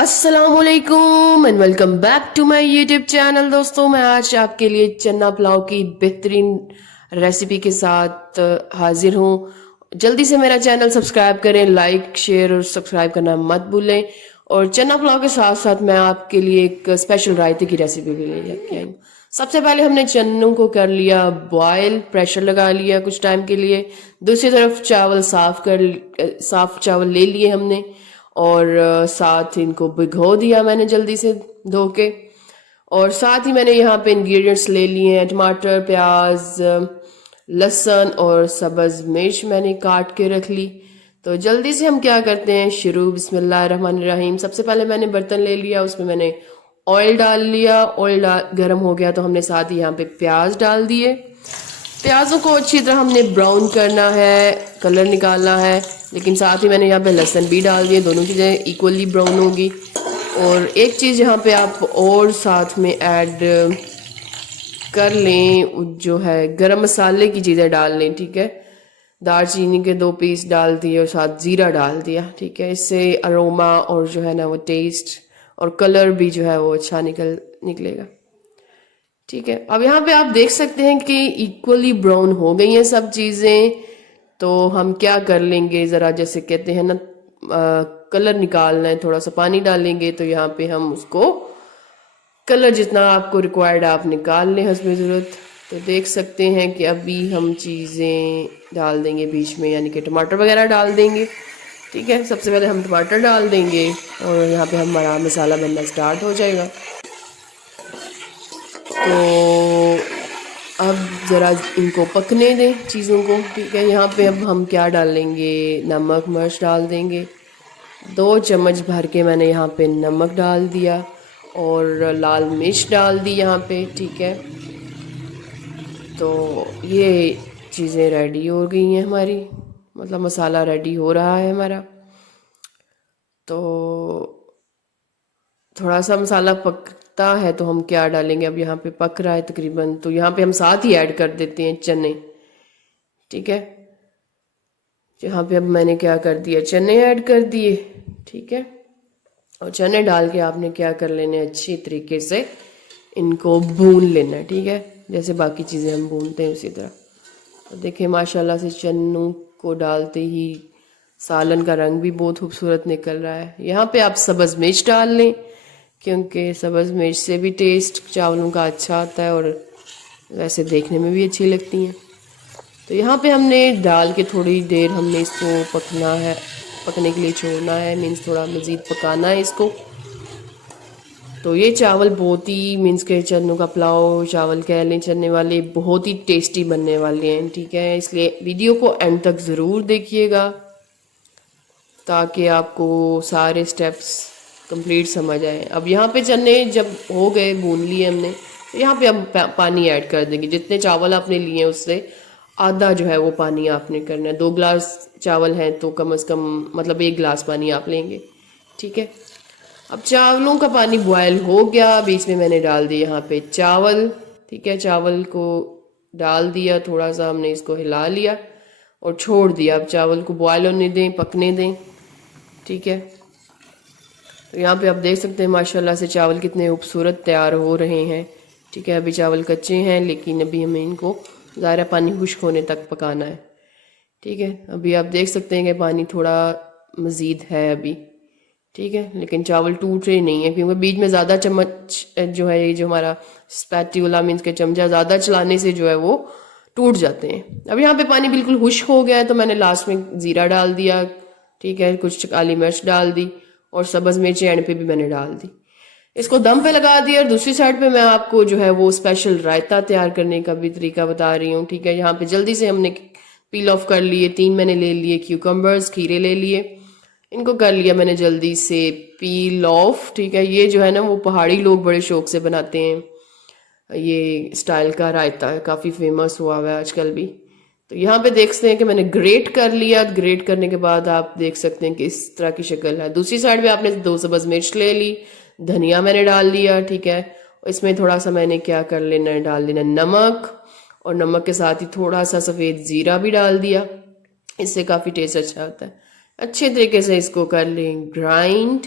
अस्सलाम वालेकुम and welcome back to my YouTube channel. दोस्तों, मैं आज आपके लिए चना पुलाव की बेहतरीन रेसिपी के साथ हाजिर हूँ। जल्दी से मेरा चैनल सब्सक्राइब करें, लाइक शेयर और सब्सक्राइब करना मत भूलें। और चना पुलाव के साथ साथ मैं आपके लिए एक स्पेशल रायते की रेसिपी भी लेके आई हूँ। सबसे पहले हमने चनों को कर लिया बॉयल, प्रेशर लगा लिया कुछ टाइम के लिए। दूसरी तरफ साफ चावल ले लिए हमने और साथ इनको भिगो दिया मैंने जल्दी से धो के। और साथ ही मैंने यहाँ पे इंग्रेडिएंट्स ले लिए हैं, टमाटर, प्याज, लहसुन और सब्ज मिर्च मैंने काट के रख ली। तो जल्दी से हम क्या करते हैं, शुरू बिस्मिल्लाहिर्रहमानिर्रहीम। सबसे पहले मैंने बर्तन ले लिया, उसमें मैंने ऑयल डाल लिया। गर्म हो गया तो हमने साथ ही यहाँ पे प्याज डाल दिए। प्याजों को अच्छी तरह हमने ब्राउन करना है, कलर निकालना है, लेकिन साथ ही मैंने यहाँ पे लहसुन भी डाल दिए। दोनों चीज़ें इक्वली ब्राउन होगी। और एक चीज़ यहाँ पे आप और साथ में ऐड कर लें, जो है गरम मसाले की चीज़ें डाल लें, ठीक है। दालचीनी के 2 पीस डाल दिए और साथ ज़ीरा डाल दिया, ठीक है। इससे अरोमा और जो है ना वो टेस्ट और कलर भी जो है वो अच्छा निकलेगा, ठीक है। अब यहाँ पे आप देख सकते हैं कि इक्वली ब्राउन हो गई हैं सब चीज़ें। तो हम क्या कर लेंगे, ज़रा जैसे कहते हैं ना कलर निकालना है, थोड़ा सा पानी डालेंगे। तो यहाँ पे हम उसको कलर जितना आपको रिक्वायर्ड आप निकाल लें हस्ब ज़रूरत। तो देख सकते हैं कि अभी हम चीज़ें डाल देंगे बीच में, यानी कि टमाटर वगैरह डाल देंगे, ठीक है। सबसे पहले हम टमाटर डाल देंगे और यहाँ पे हमारा मसाला बनना स्टार्ट हो जाएगा। तो अब ज़रा इनको पकने दें चीज़ों को, ठीक है। यहाँ पे अब हम क्या डालेंगे, नमक मिर्च डाल देंगे। 2 चम्मच भर के मैंने यहाँ पे नमक डाल दिया और लाल मिर्च डाल दी यहाँ पे, ठीक है। तो ये चीज़ें रेडी हो गई हैं हमारी, मतलब मसाला रेडी हो रहा है हमारा। तो थोड़ा सा मसाला पकता है तो हम क्या डालेंगे, अब यहाँ पे पक रहा है तकरीबन, तो यहाँ पे हम साथ ही ऐड कर देते हैं चने, ठीक है। यहाँ पे अब मैंने क्या कर दिया, चने ऐड कर दिए, ठीक है। और चने डाल के आपने क्या कर लेने, अच्छी तरीके से इनको भून लेना है, ठीक है। जैसे बाकी चीज़ें हम भूनते हैं उसी तरह। तो देखिए माशाल्लाह से चनों को डालते ही सालन का रंग भी बहुत खूबसूरत निकल रहा है। यहाँ पे आप सब्ज़ मिर्च डाल लें, क्योंकि सब्ज़ मिर्च से भी टेस्ट चावलों का अच्छा आता है और वैसे देखने में भी अच्छी लगती हैं। तो यहाँ पे हमने डाल के थोड़ी देर हमने इसको पकने के लिए छोड़ना है, मीन्स थोड़ा मज़ीद पकाना है इसको। तो ये चावल बहुत ही मीन्स के चनों का पुलाव चावल कह लें, चने वाले बहुत ही टेस्टी बनने वाले हैं, ठीक है। इसलिए वीडियो को एंड तक ज़रूर देखिएगा ताकि आपको सारे स्टेप्स कंप्लीट समझ आए। अब यहाँ पे चने जब हो गए, भून लिए हमने, तो यहाँ पे हम पानी ऐड कर देंगे। जितने चावल आपने लिए हैं उससे आधा जो है वो पानी आपने करना है। 2 गिलास चावल हैं तो कम से कम मतलब 1 गिलास पानी आप लेंगे, ठीक है। अब चावलों का पानी बॉयल हो गया, बीच में मैंने डाल दिया यहाँ पे चावल, ठीक है। चावल को डाल दिया, थोड़ा सा हमने इसको हिला लिया और छोड़ दिया। अब चावल को बॉयल होने दें, पकने दें, ठीक है। तो यहाँ पे आप देख सकते हैं माशाल्लाह से चावल कितने खूबसूरत तैयार हो रहे हैं, ठीक है। अभी चावल कच्चे हैं लेकिन अभी हमें इनको ज़्यादा पानी खुश्क होने तक पकाना है, ठीक है। अभी आप देख सकते हैं कि पानी थोड़ा मज़ीद है अभी, ठीक है, लेकिन चावल टूट रहे नहीं है क्योंकि बीच में ज़्यादा चम्मच जो है, ये जो हमारा स्पैटूला मीन्स के चमचा ज़्यादा चलाने से जो है वो टूट जाते हैं। अब यहाँ पे पानी बिल्कुल खुश्क हो गया है तो मैंने लास्ट में ज़ीरा डाल दिया, ठीक है। कुछ काली मिर्च डाल दी और सब्ज़ मिर्च एंड पे भी मैंने डाल दी। इसको दम पे लगा दिया और दूसरी साइड पे मैं आपको जो है वो स्पेशल रायता तैयार करने का भी तरीका बता रही हूँ, ठीक है। यहाँ पे जल्दी से हमने पील ऑफ कर लिए, 3 मैंने ले लिए क्यूकम्बर्स, खीरे ले लिए, इनको कर लिया मैंने जल्दी से पील ऑफ, ठीक है। ये जो है ना वो पहाड़ी लोग बड़े शौक से बनाते हैं, ये स्टाइल का रायता है, काफ़ी फेमस हुआ हुआ है आजकल भी। तो यहाँ पे देख सकते हैं कि मैंने ग्रेट कर लिया। ग्रेट करने के बाद आप देख सकते हैं कि इस तरह की शक्ल है। दूसरी साइड पे आपने 2 सब्ज़ मिर्च ले ली, धनिया मैंने डाल लिया, ठीक है। इसमें थोड़ा सा मैंने क्या कर लेना है, डाल देना नमक, और नमक के साथ ही थोड़ा सा सफ़ेद ज़ीरा भी डाल दिया, इससे काफ़ी टेस्ट अच्छा आता है। अच्छे तरीके से इसको कर लें ग्राइंड,